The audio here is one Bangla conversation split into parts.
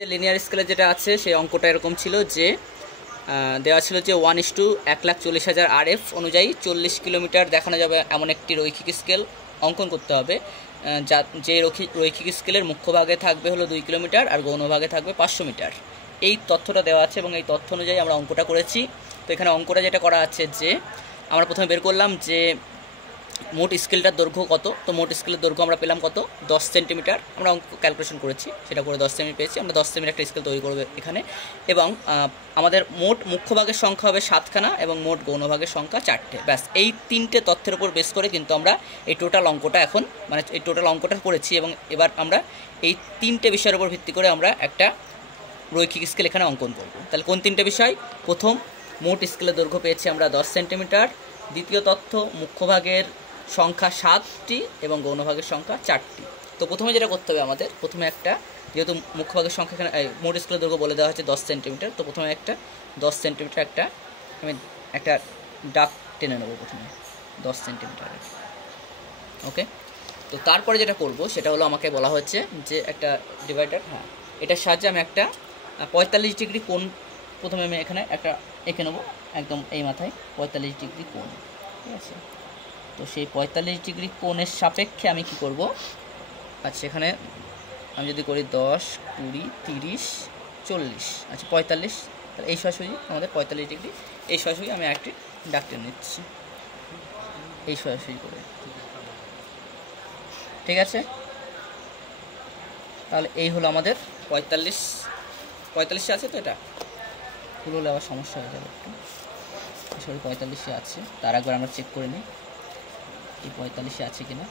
লিনিয়ার স্কেলে যেটা আছে সেই অঙ্কটা এরকম ছিল যে দেওয়া ছিল যে 1:1,40,000 RF অনুযায়ী 40 কিলোমিটার দেখানো যাবে এমন একটি রৈখিক স্কেল অঙ্কন করতে হবে, যে রৈখিক স্কেলের মুখ্য ভাগে থাকবে হলো 2 কিলোমিটার আর গৌণ ভাগে থাকবে 500 মিটার। এই তথ্যটা দেওয়া আছে এবং এই তথ্য অনুযায়ী আমরা অঙ্কটা করেছি। তো এখানে অঙ্কটা যেটা করা আছে যে আমরা প্রথমে বের করলাম যে মোট স্কেলটার দৈর্ঘ্য কত। তো মোট স্কেলের দৈর্ঘ্য আমরা পেলাম কত, 10 সেন্টিমিটার। আমরা অঙ্ক ক্যালকুলেশন করেছি, সেটা করে 10 সেমি পেয়েছি। আমরা 10 সেমির একটা স্কেল তৈরি করবো এখানে, এবং আমাদের মোট মুখ্য ভাগের সংখ্যা হবে 7খানা এবং মোট গৌণভাগের সংখ্যা 4টে। ব্যাস এই 3টে তথ্যের উপর বেস করে কিন্তু আমরা এই টোটাল অঙ্কটা এখন এই টোটাল অঙ্কটা করেছি। এবং এবার আমরা এই 3টে বিষয়ের উপর ভিত্তি করে আমরা একটা রৈখিক স্কেল এখানে অঙ্কন করব। তাহলে কোন 3টে বিষয়? প্রথম, মোট স্কেলের দৈর্ঘ্য পেয়েছি আমরা 10 সেন্টিমিটার। দ্বিতীয় তথ্য, মুখ্য ভাগের সংখ্যা 7টি এবং গৌণভাগের সংখ্যা 4টি। তো প্রথমে যেটা করতে হবে আমাদের, প্রথমে একটা, যেহেতু মুখ্য ভাগের সংখ্যা এখানে মোট স্কেলের দৈর্ঘ্য বলে দেওয়া হচ্ছে 10 সেন্টিমিটার, তো প্রথমে একটা 10 সেন্টিমিটার আমি একটা ডাক টেনে নেবো প্রথমে 10 সেন্টিমিটার। ওকে, তো তারপরে যেটা করব সেটা হলো, আমাকে বলা হচ্ছে যে একটা ডিভাইডার, এটার সাহায্যে আমি একটা 45 ডিগ্রি কোণ প্রথমে আমি এখানে একটা এঁকে নেবো, একদম এই মাথায় 45 ডিগ্রি কোণ। ঠিক আছে, তো সেই 45 ডিগ্রি কোণের সাপেক্ষে আমি কি করব, আচ্ছা এখানে আমি যদি করি 10, 20, 30, 40, আচ্ছা 45, তাহলে এই সরাসরি আমাদের 45 ডিগ্রি, এই সরাসরি আমি একটি দাগ টেনে নিচ্ছি এই সরাসরি করে। ঠিক আছে, তাহলে এই হলো আমাদের 45 আছে। তো এটা ভুল হলে আবার সমস্যা হয়ে যাবে একটু, আসলে 45 আছে। তার একবার আমরা চেক করে নিই এই 45 আছে কিনা।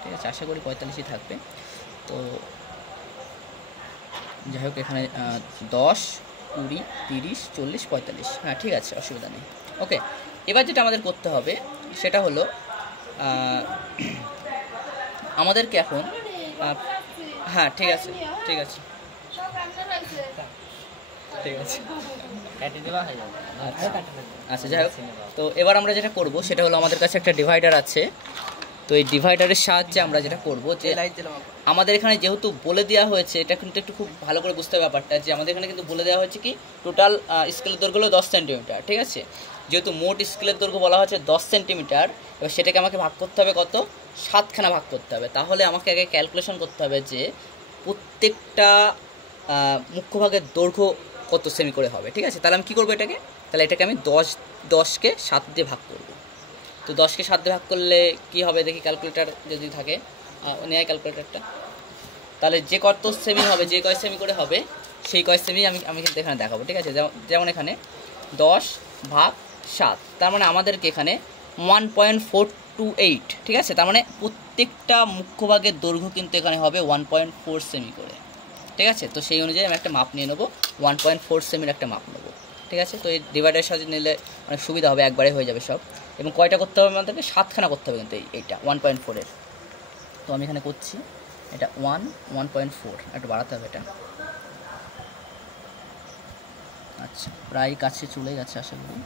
ঠিক আছে, আশা করি 45 থাকবে। তো যাই হোক, এখানে 10, 20, 30, 40, 45, হ্যাঁ ঠিক আছে, অসুবিধা নেই। ওকে, এবার যেটা আমাদের করতে হবে সেটা হলো আমাদেরকে এখন হ্যাঁ ঠিক আছে ঠিক আছে ঠিক আছে আচ্ছা যাই হোক, তো এবার আমরা যেটা করব সেটা হলো, আমাদের কাছে একটা ডিভাইডার আছে। তো এই ডিভাইডারের সাহায্যে আমরা যেটা করব যে আমাদের এখানে যেহেতু বলে দেওয়া হয়েছে, এটা কিন্তু একটু খুব ভালো করে বুঝতে হবে ব্যাপারটা, যে আমাদের এখানে কিন্তু বলে দেওয়া হয়েছে কি টোটাল স্কেলের দৈর্ঘ্য হলো 10 সেন্টিমিটার। ঠিক আছে, যেহেতু মোট স্কেলের দৈর্ঘ্য বলা হচ্ছে 10 সেন্টিমিটার, এবার সেটাকে আমাকে ভাগ করতে হবে কত, 7খানা ভাগ করতে হবে। তাহলে আমাকে আগে ক্যালকুলেশন করতে হবে যে প্রত্যেকটা মুখ্য ভাগের দৈর্ঘ্য কত সেমি করে হবে। ঠিক আছে, তাহলে আমি কী করবো এটাকে, তাহলে এটাকে আমি 10কে 7 দিয়ে ভাগ করব। তো 10কে 7 দিয়ে ভাগ করলে কি হবে দেখি, ক্যালকুলেটার যদি থাকে নেয় ক্যালকুলেটারটা, তাহলে যে কত সেমি হবে, যে কয় সেমি করে হবে সেই কয় সেমি আমি কিন্তু এখানে দেখাবো। ঠিক আছে, যেমন এখানে 10/7, তার মানে আমাদেরকে এখানে 1.428। ঠিক আছে, তার মানে প্রত্যেকটা মুখ্য ভাগের দৈর্ঘ্য কিন্তু এখানে হবে 1.4 সেমি করে। ঠিক আছে, তো সেই অনুযায়ী আমি একটা মাপ নিয়ে নেবো, 1.4 সেমির একটা মাপ নেবো। ঠিক আছে, তো এই ডিভাইডারের সাহায্যে নিলে অনেক সুবিধা হবে, একবারে হয়ে যাবে সব। এবং কয়টা করতে হবে আমাদেরকে, 7খানা করতে হবে কিন্তু এইটা 1.4-এর। তো আমি এখানে করছি, এটা 1.4, একটু বাড়াতে হবে এটা। আচ্ছা, প্রায় কাছে চলে গেছে আশা করি।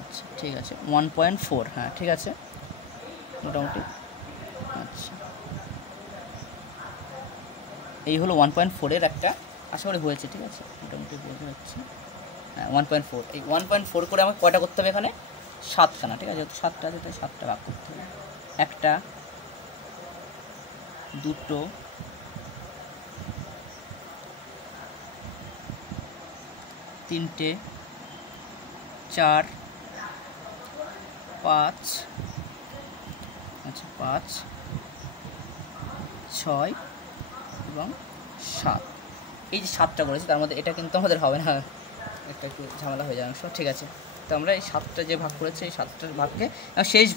আচ্ছা ঠিক আছে, 1.4, হ্যাঁ ঠিক আছে মোটামুটি। আচ্ছা, এই হলো 1.4-এর একটা, আশা করি হয়েছে। ঠিক আছে, মোটামুটি বোঝা যাচ্ছে। হ্যাঁ 1.4, এই 1.4 করে আমাকে কয়টা করতে হবে এখানে, 7খানা। ঠিক আছে, যেহেতু 7টা আছে তাই 7টা ভাগ করতে হবে। 1, 2, 3, 4, 5, আচ্ছা 5, 6 এবং 7। এই যে 7টা করেছি, তার মধ্যে এটা কিন্তু আমাদের হবে না, একটু ঝামেলা হয়ে যাবে অংশ। ঠিক আছে, তো আমরা এই 7টা যে ভাগ করেছি, এই 7টার ভাগকে শেষ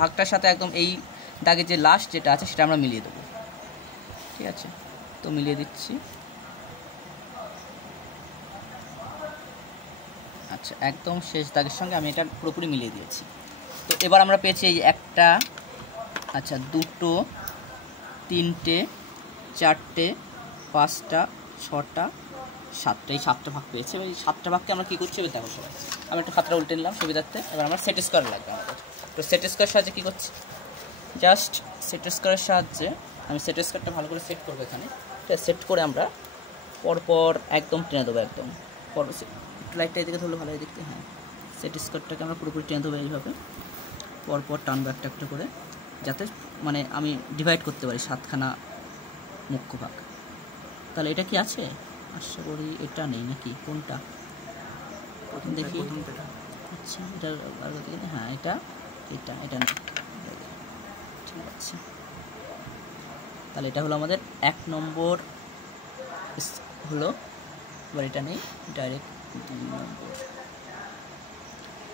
ভাগটার সাথে একদম এই দাগের যে লাস্ট যেটা আছে সেটা আমরা মিলিয়ে দেবো। ঠিক আছে, তো মিলিয়ে দিচ্ছি। আচ্ছা, একদম শেষ দাগের সঙ্গে আমি এটা পুরোপুরি মিলিয়ে দিয়েছি। তো এবার আমরা পেয়েছি এই 1, আচ্ছা 2, 3, 4, 5, 6, 7টা, এই 7টা ভাগ পেয়েছি। এবং এই 7টা ভাগকে আমরা কী করছি এবার দেখো সবাই, আমি একটু খাতাটা উল্টে নিলাম সুবিধার্থে। এবার আমরা সেট স্কোয়ার লাগবে আমাদের, তো সেট স্কোয়ার সাহায্যে কী করছি, জাস্ট সেট স্কোয়ারের সাহায্যে আমি সেট স্কোয়ারটা ভালো করে সেট করবো এখানে। এটা সেট করে আমরা পরপর একদম টেনে দেবো, একদম পর লাইটটা এদিকে ধরলে ভালো হয় দেখতে। হ্যাঁ, সেট স্কোয়ারটাকে আমরা পুরোপুরি টেনে দেবো এইভাবে, পরপর টানবো একটা একটা করে, যাতে মানে আমি ডিভাইড করতে পারি 7খানা মুখ্য ভাগ। তাহলে এটা কি আছে? আশা করি এটা নেই নাকি, কোনটা দেখি। আচ্ছা, এটা হ্যাঁ, এটা এটা এটা নেই, ঠিক আছে। তাহলে এটা হলো আমাদের 1 নম্বর হলো। এবার এটা নেই, ডাইরেক্ট 2 নম্বর।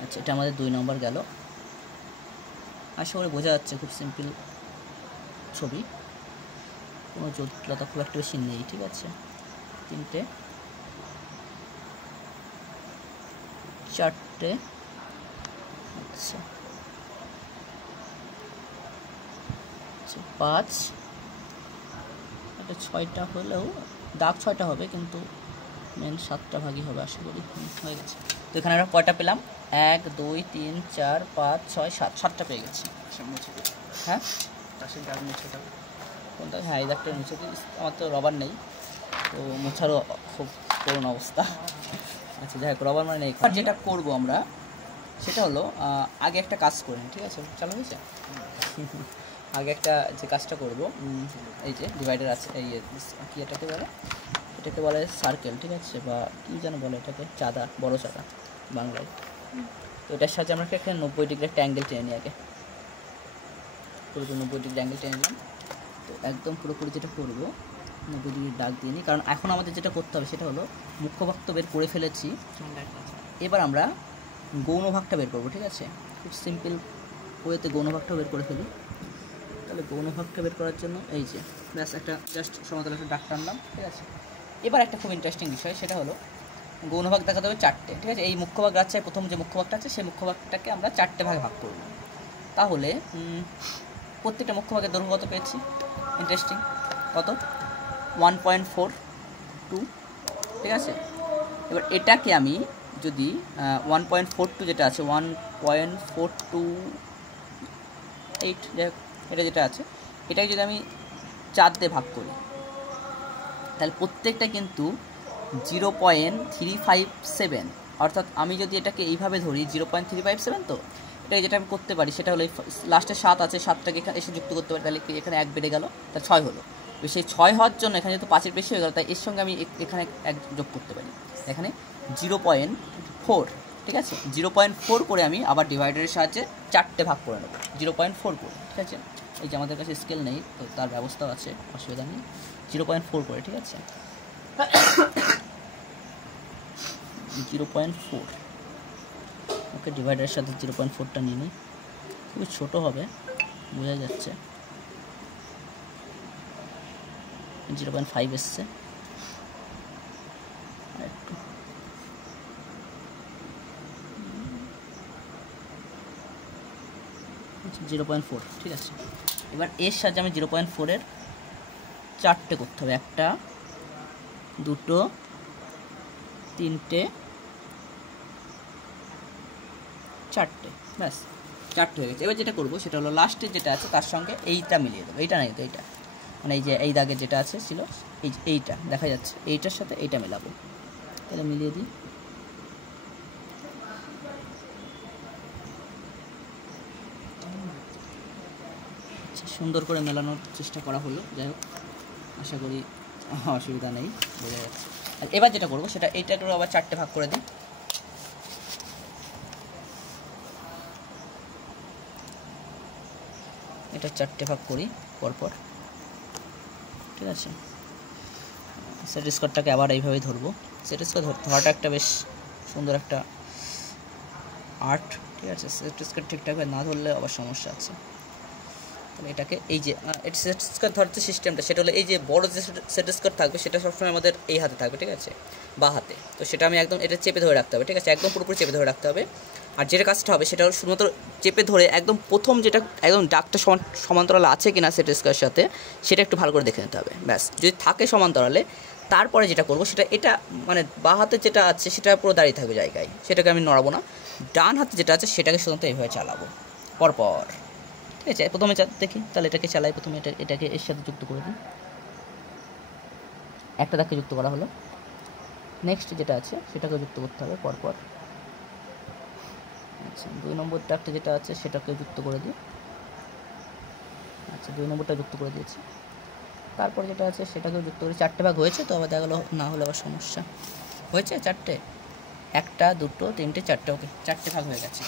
আচ্ছা, এটা আমাদের 2 নম্বর গেল। আশা করি বোঝা যাচ্ছে, খুব সিম্পল ছবি, কোনো জটিলতা খুব একটা বেশি নেই, ঠিক আছে। 3টে 4টে, আচ্ছা 5, এটা 6টা হলেও দাগ 6টা হবে, কিন্তু মেন 7টা ভাগই হবে আশা করি। হয়ে গেছে। তো এখানে আমরা কয়টা পেলাম? 1 2 3 4 5 6 7, 7টা পেয়ে গেছি। হ্যাঁ, কোনটা? হ্যাঁ, এই দাগটা মুছে দিই, আমার তো রবার নেই, তো মোছারও খুব করুণ অবস্থা। আচ্ছা, যাই হোক, রবার মানে নেই। আর যেটা করবো আমরা সেটা হলো আগে একটা কাজ করে নিই, ঠিক আছে? চালু হয়েছে? আগে একটা যে কাজটা করবো, এই যে ডিভাইডার আছে, এই কি এটাকে বলে? এটাকে বলে সার্কেল, ঠিক আছে, বা কী যেন বলে এটাকে, চাঁদা, বড় চাঁদা বাংলায়। তো এটার সাথে আমরা এখানে 90 ডিগ্রি একটা অ্যাঙ্গেল টেনে নিই আগে, পুরোপুরি 90 ডিগ্রি অ্যাঙ্গেল টেনে নিলাম। তো একদম পুরোপুরি যেটা করবো 90 ডিগ্রি দাগ দিয়ে নিই, কারণ এখন আমাদের যেটা করতে হবে সেটা হলো মুখ্য ভাগ তো বের করে ফেলেছি, এবার আমরা গৌণ ভাগটা বের করবো, ঠিক আছে। খুব সিম্পল ওয়েতে গৌণ ভাগটা বের করে ফেলি। তাহলে গৌণ ভাগটা বের করার জন্য এই যে ব্যাস একটা জাস্ট সমতল একটা দাগ টানলাম, ঠিক আছে। এবার একটা খুব ইন্টারেস্টিং বিষয়, সেটা হলো গৌণ ভাগ দেখাতে হবে 4টে, ঠিক আছে। এই মুখ্য ভাগ আছে, প্রথম যে মুখ্য ভাগটা আছে সেই মুখ্য ভাগটাকে আমরা 4টে ভাগে ভাগ করব। তাহলে প্রত্যেকটা মুখ্য ভাগের দৈর্ঘ্য কত পেয়েছি? ইন্টারেস্টিং, কত? 1.42, ঠিক আছে। এবার এটাকে আমি যদি 1.42 যেটা আছে, 1.428, এটা যেটা আছে, এটাকে যদি আমি 4 দিয়ে ভাগ করি, তাহলে প্রত্যেকটা কিন্তু 0.357, অর্থাৎ আমি যদি এটাকে এইভাবে ধরি 0.357, তো এটাকে যেটা আমি করতে পারি সেটা হলো লাস্টে 7 আছে, 7টাকে এখানে এসে যুক্ত করতে পারি, তাহলে এখানে 1 বেড়ে গেল, তাহলে 6 হলো। সেই 6 হওয়ার জন্য এখানে যেহেতু 5-এর বেশি হয়ে গেল, তাই এর সঙ্গে আমি এখানে 1 যোগ করতে পারি, এখানে 0.4, ঠিক আছে। 0.4 করে আমি আবার ডিভাইডারের সাহায্যে 4টে ভাগ করে নেব, 0.4 করে, ঠিক আছে। এই যে আমাদের কাছে স্কেল নেই, তো তার ব্যবস্থাও আছে, অসুবিধা নেই। 0.4 করে, ঠিক আছে। 0.4, ওকে, ডিভাইডারের সাথে 0.4টা নিয়ে নিই, খুবই ছোটো হবে, বোঝা যাচ্ছে। 0.5 এসছে, একটু 0.4, ঠিক আছে। এবার এর সাহায্যে আমি 0.4-এর 4টে করতে হবে, 1 2 3 4টে, ব্যাস 4টে হয়ে গেছে। এবার যেটা করবো সেটা হলো লাস্টে যেটা আছে তার সঙ্গে এইটা মিলিয়ে দেবো, এইটা নাই তো, এইটা মানে এই যে এই দাগে যেটা আছে ছিল, এইটা দেখা যাচ্ছে, এইটার সাথে এইটা মেলাবো, তাহলে মিলিয়ে দিই। আচ্ছা, সুন্দর করে মেলানোর চেষ্টা করা হলো, যাই হোক, আশা করি অসুবিধা নেই, বোঝা যাচ্ছে। আর এবার যেটা করবো সেটা এইটাকে আবার 4টে ভাগ করে দিই, এটা 4টে ভাগ করি পরপর, ঠিক আছে। সেট স্কোয়ারটাকে আবার এইভাবেই ধরবো, সেট স্কোয়ার ধরাটা একটা বেশ সুন্দর একটা আর্ট, ঠিক আছে। সেট স্কোয়ার ঠিকঠাকভাবে না ধরলে আবার সমস্যা আছে। তাহলে এটাকে এই যে সেট স্কোয়ার ধরার যে সিস্টেমটা সেটা হলো এই যে বড় যে সেট স্কোয়ার থাকবে সেটা সবসময় আমাদের এই হাতে থাকবে, ঠিক আছে, বা হাতে। তো সেটা আমি একদম এটা চেপে ধরে রাখতে হবে, ঠিক আছে, একদম পুরোপুরি চেপে ধরে রাখতে হবে। আর যেটা কাজটা হবে সেটা হলো শুধুমাত্র চেপে ধরে একদম প্রথম যেটা একদম দাগটা সমান্তরাল আছে কিনা সেট স্কোয়ারের সাথে সেটা একটু ভালো করে দেখে নিতে হবে, ব্যাস। যদি থাকে সমান্তরালে, তারপরে যেটা করবো সেটা এটা মানে বা হাতে যেটা আছে সেটা পুরো দাঁড়িয়ে থাকবে জায়গায়, সেটাকে আমি নড়াবো না। ডান হাতে যেটা আছে সেটাকে শুধুমাত্র এইভাবে চালাবো পরপর, ঠিক আছে, প্রথমে দেখি তাহলে এটাকে চালাই। প্রথমে এটাকে এর সাথে যুক্ত করে দিই, একটা দাগকে যুক্ত করা হলো। নেক্সট যেটা আছে সেটাকে যুক্ত করতে হবে পরপর। আচ্ছা 2 নম্বর দাগটা যেটা আছে সেটাকে যুক্ত করে দিই। আচ্ছা 2 নম্বরটা যুক্ত করে দিয়েছি। তারপর যেটা আছে সেটাকেও যুক্ত করি। 4টে ভাগ হয়েছে তো, আবার দেখা গেলো না হলে আবার সমস্যা। হয়েছে 4টে, 1 2 3 4টে, ওকে 4টে ভাগ হয়ে গেছে।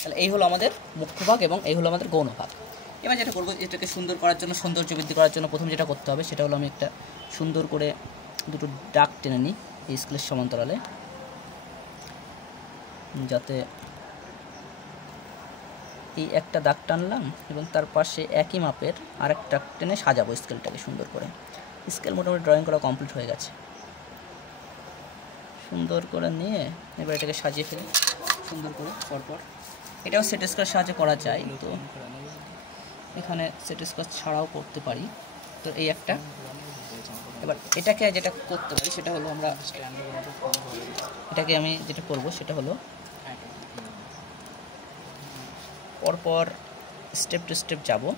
তাহলে এই হলো আমাদের মুখ্য ভাগ এবং এই হলো আমাদের গৌণ ভাগ। এবার যেটা করবো, এটাকে সুন্দর করার জন্য, সৌন্দর্য বৃদ্ধি করার জন্য প্রথম যেটা করতে হবে সেটা হলো আমি একটা সুন্দর করে দুটো দাগ টেনে নিই এই স্কেলের সমান্তরালে, যাতে এই একটা দাগ টানলাম এবং তার পাশে একই মাপের আরেকটা দাগ টেনে সাজাবো স্কেলটাকে সুন্দর করে। স্কেল মোটামুটি ড্রয়িং করা কমপ্লিট হয়ে গেছে। সুন্দর করে নিয়ে এবার এটাকে সাজিয়ে ফেলি সুন্দর করে পরপর। এটাও সেট স্কোয়ার সাহায্যে করা যায়, তো এখানে সেট স্কোয়ার ছাড়াও করতে পারি। তো এই একটা, এবার এটাকে যেটা করতে পারি সেটা হলো আমরা এটাকে আমি যেটা করব সেটা হলো পরপর স্টেপ টু স্টেপ যাবো।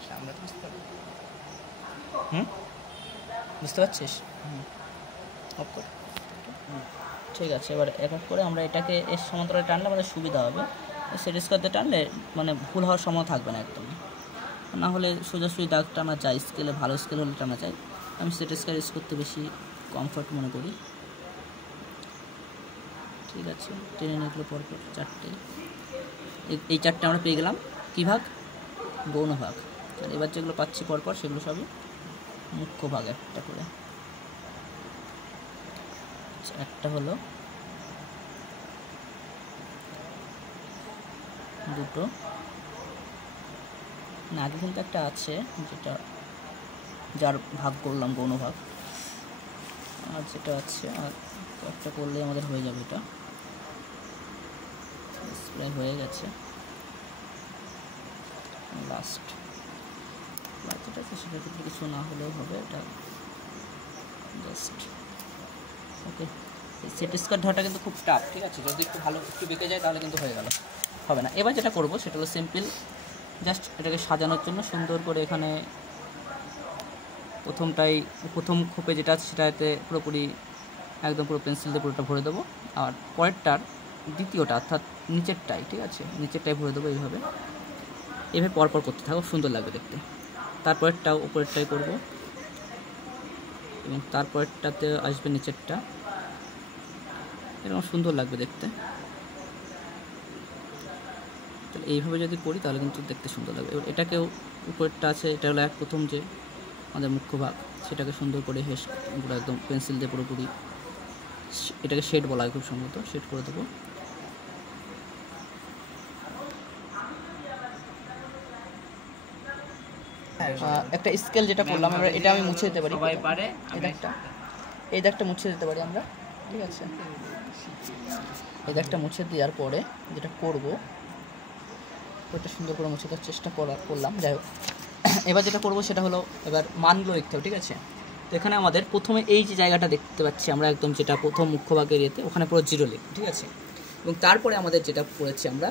বুঝতে পারছিস? ঠিক আছে, এবার এক এক করে আমরা এটাকে এর সমান্তরালে টানলে আমাদের সুবিধা হবে। সেট স্কোয়ার টানলে মানে ভুল হওয়ার সময় থাকবে না একদম, না হলে সোজাসুজি দাগ টানা যায়। স্কেলে ভালো স্কেল হলে টানা যায়। আমি সেট স্কোয়ার ইউজ করতে বেশি কমফর্ট মনে করি। ঠিক আছে, টেনে নিয়ে পরপর 4টে, এই 4টে আমরা পেয়ে গেলাম কী ভাগ? গৌণ ভাগ। আর এবার যেগুলো পাচ্ছি পরপর সেগুলো সবই মুখ্য ভাগ একটা করে। একটা হলো, দুটো না, আগে কিন্তু একটা আছে যেটা যার ভাগ করলাম গৌণ ভাগ, আর যেটা আছে আর একটা করলে আমাদের হয়ে যাবে। এটা প্রায় হয়ে গেছে। লাস্ট যেটা আছে সেটা ক্ষেত্রে কিছু না হলেও হবে, এটা জাস্ট ওকে। সেট স্কোয়ার ধরাটা কিন্তু খুব টাফ, ঠিক আছে? যদি একটু ভালো একটু বেঁকে যায় তাহলে কিন্তু হয়ে গেল, হবে না। এবার যেটা করবো সেটা হলো সিম্পল, জাস্ট এটাকে সাজানোর জন্য সুন্দর করে এখানে প্রথম খোপে যেটা আছে সেটাতে পুরোপুরি একদম পুরো পেন্সিল দিয়ে পুরোটা ভরে দেবো। আর পরেরটার দ্বিতীয়টা অর্থাৎ নিচেরটাই, ঠিক আছে, নিচেরটাই ভরে দেবো। এইভাবে পরপর করতে থাকো, সুন্দর লাগবে দেখতে। তারপরেরটাও উপরেরটাই করব এবং তারপরেরটাতে আসবে নিচেরটা, এরকম সুন্দর লাগবে দেখতে। তাহলে এইভাবে যদি করি তাহলে কিন্তু দেখতে সুন্দর লাগবে। এবার এটাকেও উপরেরটা আছে, এটা হলো প্রথম যে আমাদের মুখ্য ভাগ, সেটাকে সুন্দর করে পুরো একদম পেন্সিল দিয়ে পুরোপুরি, এটাকে শেড বলা হয় খুব সম্ভবত, শেড করে দেবো। একটা স্কেল যেটা করলাম আমরা, এটা আমি মুছে দিতে পারি, এই দাগটা মুছে দিতে পারি আমরা, ঠিক আছে? এই দাগটা মুছে দেওয়ার পরে যেটা করবো ওটা সুন্দর করে মুছে দেওয়ার চেষ্টা করলাম। যাই হোক, এবার যেটা করবো সেটা হলো এবার মানগুলো লিখতে হবে, ঠিক আছে? তো এখানে আমাদের প্রথমে এই যে জায়গাটা দেখতে পাচ্ছি আমরা একদম, যেটা প্রথম মুখ্য ভাগের ইয়েতে, ওখানে পুরো 0 লিখব, ঠিক আছে? এবং তারপরে আমাদের যেটা করেছি আমরা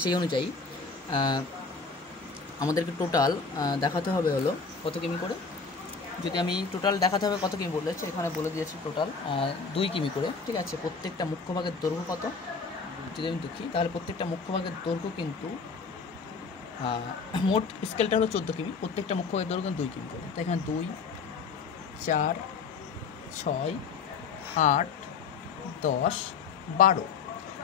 সেই অনুযায়ী আমাদেরকে টোটাল দেখাতে হবে হলো কত কিমি করে। যদি আমি টোটাল দেখাতে হবে কত কিমি বলেছে, এখানে বলে দিয়েছি টোটাল 2 কিমি করে, ঠিক আছে? প্রত্যেকটা মুখ্য ভাগের দৈর্ঘ্য কত যদি আমি দেখি, তাহলে প্রত্যেকটা মুখ্য ভাগের দৈর্ঘ্য কিন্তু মোট স্কেলটা হলো 14 কিমি, প্রত্যেকটা মুখ্য ভাগের দৈর্ঘ্য 2 কিমি করে। তাই এখানে 2 4 6 8 10 12,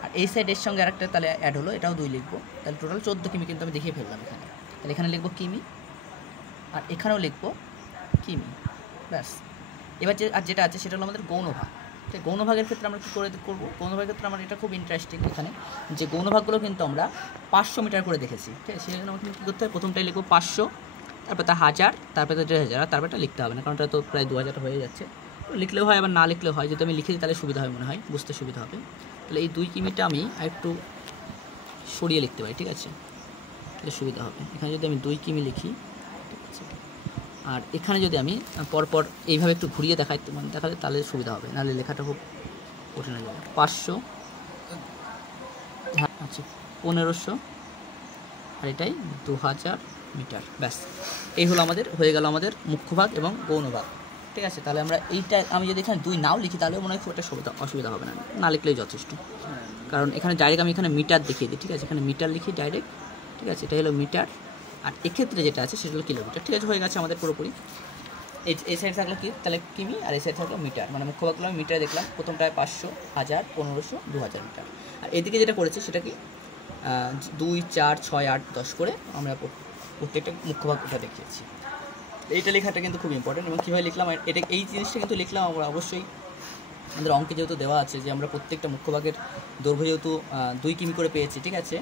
আর এই সাইডের সঙ্গে আরেকটা তাহলে অ্যাড হলো, এটাও 2 লিখবো। তাহলে টোটাল 14 কিমি কিন্তু আমি দেখিয়ে ফেললাম এখানে। তাহলে এখানে লিখবো কিমি আর এখানেও লিখবো কিমি, ব্যাস। এবার যেটা আছে সেটা হলো আমাদের গৌণ ভাগ। তো গৌণ ভাগের ক্ষেত্রে আমরা কী করে করবো? গৌণ ভাগের ক্ষেত্রে আমার এটা খুব ইন্টারেস্টিং এখানে, যে গৌণ ভাগগুলো কিন্তু আমরা 500 মিটার করে দেখেছি, ঠিক আছে? সেই জন্য আমাকে কী করতে হবে, প্রথমটাই লিখবো 500, তারপর তা 1000, তারপরে তো 1500, তারপরটা লিখতে হবে না, কারণ এটা তো প্রায় 2000 হয়ে যাচ্ছে। লিখলেও হয় আবার না লিখলেও হয়, যদি আমি লিখে দিই তাহলে সুবিধা হয়, মনে হয় বুঝতে সুবিধা হবে। তাহলে এই 2 কিমিটা আমি একটু সরিয়ে লিখতে পারি, ঠিক আছে? তাহলে সুবিধা হবে। এখানে যদি আমি 2 কিমি লিখি, ঠিক আছে, আর এখানে যদি আমি পরপর এইভাবে একটু ঘুরিয়ে দেখালে তাহলে সুবিধা হবে, নাহলে লেখাটা খুব কঠিন হয়ে যাবে। 500, আচ্ছা 1500, আর এটাই 2000 মিটার। ব্যাস, এই হলো আমাদের, হয়ে গেল আমাদের মুখ্য ভাগ এবং গৌণ ভাগ। ঠিক আছে, তাহলে আমরা এইটা, আমি যদি এখানে 2 নাও লিখি তাহলে মনে হয় খুব একটা অসুবিধা হবে না, না লিখলেই যথেষ্ট। কারণ এখানে ডাইরেক্ট আমি এখানে মিটার দেখিয়ে দিই। ঠিক আছে, এখানে মিটার লিখি ডাইরেক্ট। ঠিক আছে, এটা হলো মিটার, আর এক্ষেত্রে যেটা আছে সেটা হলো কিলোমিটার। ঠিক আছে, হয়ে গেছে আমাদের পুরোপুরি। এই সাইড থাকলে কি, তাহলে কিমি, আর এই সাইড থাকলো মিটার, মানে মুখ্য ভাগগুলো আমি মিটারে দেখলাম। প্রথমটায় 500, 1000, 1500, 2000 মিটার। আর এদিকে যেটা করেছে সেটা কি 2, 4, 6, 8, 10 করে আমরা প্রত্যেকটা মুখ্য ভাগ ওটা দেখিয়েছি। এইটা লেখাটা কিন্তু খুব ইম্পর্টেন্ট। এবং কীভাবে লিখলাম এটা, এই জিনিসটা কিন্তু লিখলাম আমরা অবশ্যই আমাদের অঙ্কে যেহেতু দেওয়া আছে যে আমরা প্রত্যেকটা মুখ্য ভাগের দৈর্ঘ্য যেহেতু 2 কিমি করে পেয়েছি। ঠিক আছে,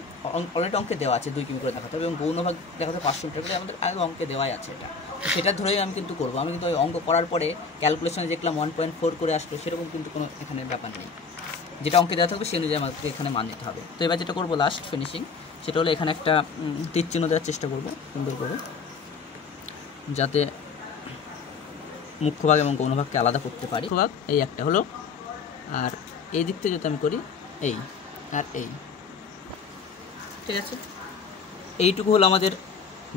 অলরেডি অঙ্কে দেওয়া আছে 2 কিমি করে দেখাতে হবে, এবং গৌণ ভাগ দেখাতে 500 মিটার করে আমাদের আগে অঙ্কে দেওয়াই আছে এটা। সেটা ধরেই আমি কিন্তু করবো। আমি কিন্তু ওই অঙ্ক করার পরে ক্যালকুলেশনে দেখলাম 1.4 করে আসলো, সেরকম কিন্তু কোনো এখানে ব্যাপার নেই। যেটা অঙ্কে দেওয়া থাকবে সেই অনুযায়ী আমাদের এখানে মান নিতে হবে। তো এবার যেটা করবো লাস্ট ফিনিশিং, সেটা হলো এখানে একটা তীর চিহ্ন দেওয়ার চেষ্টা করবো সুন্দর করে, যাতে মুখ্য ভাগ এবং গৌণ ভাগকে আলাদা করতে পারি। মুখ্য ভাগ এই একটা হলো, আর এই দিক থেকে যদি আমি করি এই আর এই। ঠিক আছে, এইটুকু হলো আমাদের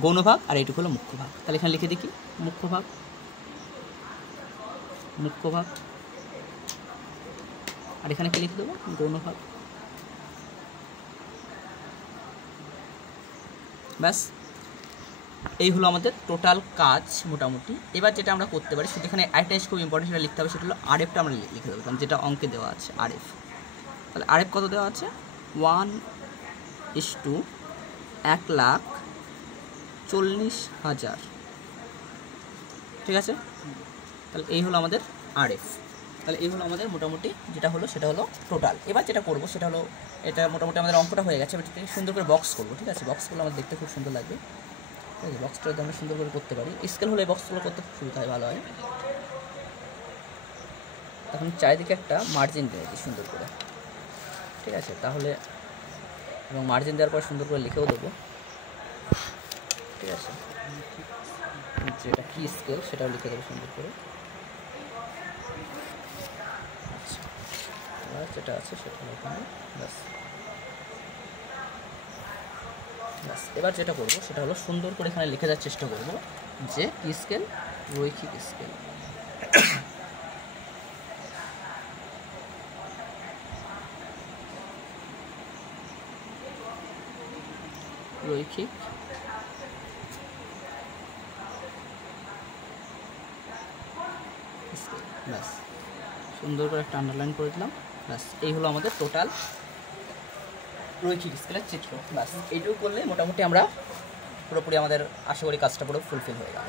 গৌণ ভাগ, আর এইটুকু হলো মুখ্য ভাগ। তাহলে এখানে লিখে দেখি মুখ্য ভাগ, মুখ্য ভাগ, আর এখানে কি লিখে দেবো গৌণ ভাগ। ব্যাস, এই হলো আমাদের টোটাল কাজ মোটামুটি। এবার যেটা আমরা করতে পারি, সেটা এখানে একটা জিনিস খুব ইম্পর্টেন্ট, সেটা লিখতে হবে, সেটা হলো আরএফটা আমরা লিখে দেবো, কারণ যেটা অঙ্কে দেওয়া আছে আরএফ। তাহলে আরএফ কত দেওয়া আছে, 1:1,40,000। ঠিক আছে, তাহলে এই হলো আমাদের আরএফ। তাহলে এই হলো আমাদের মোটামুটি যেটা হলো সেটা হলো টোটাল। এবার যেটা করবো সেটা হলো, এটা মোটামুটি আমাদের অঙ্কটা হয়ে গেছে। এটাকে সুন্দর করে বক্স করবো। ঠিক আছে, বক্স করলে আমাদের দেখতে খুব সুন্দর লাগবে। ঠিক আছে, বক্সটা যদি আমরা সুন্দর করে করতে পারি, স্কেল হলে বক্সগুলো করতে খুব সুবিধা হয়, ভালো হয়। তখন চারিদিকে একটা মার্জিন দেওয়া যায় সুন্দর করে। ঠিক আছে, তাহলে, এবং মার্জিন দেওয়ার পর সুন্দর করে লিখেও দেবো। ঠিক আছে, যেটা কি স্কেল সেটাও লিখে দেবো সুন্দর করে। আচ্ছা, এবার যেটা আছে সেটা এখানে ব্যাস। ব্যাস, এবার যেটা করবো সেটা হলো সুন্দর করে এখানে লিখে দেওয়ার চেষ্টা করবো যে কি স্কেল, রৈখিক স্কেল। রৈখিক স্কেল। ব্যাস, সুন্দর করে একটা আন্ডারলাইন করে দিলাম। ব্যাস, এই হলো আমাদের টোটাল রৈখিক স্কেলের চিত্র। ব্যাস, এইটুকু করলে মোটামুটি আমরা পুরোপুরি আমাদের আশা করি কাজটা পুরো ফুলফিল হয়ে গেল।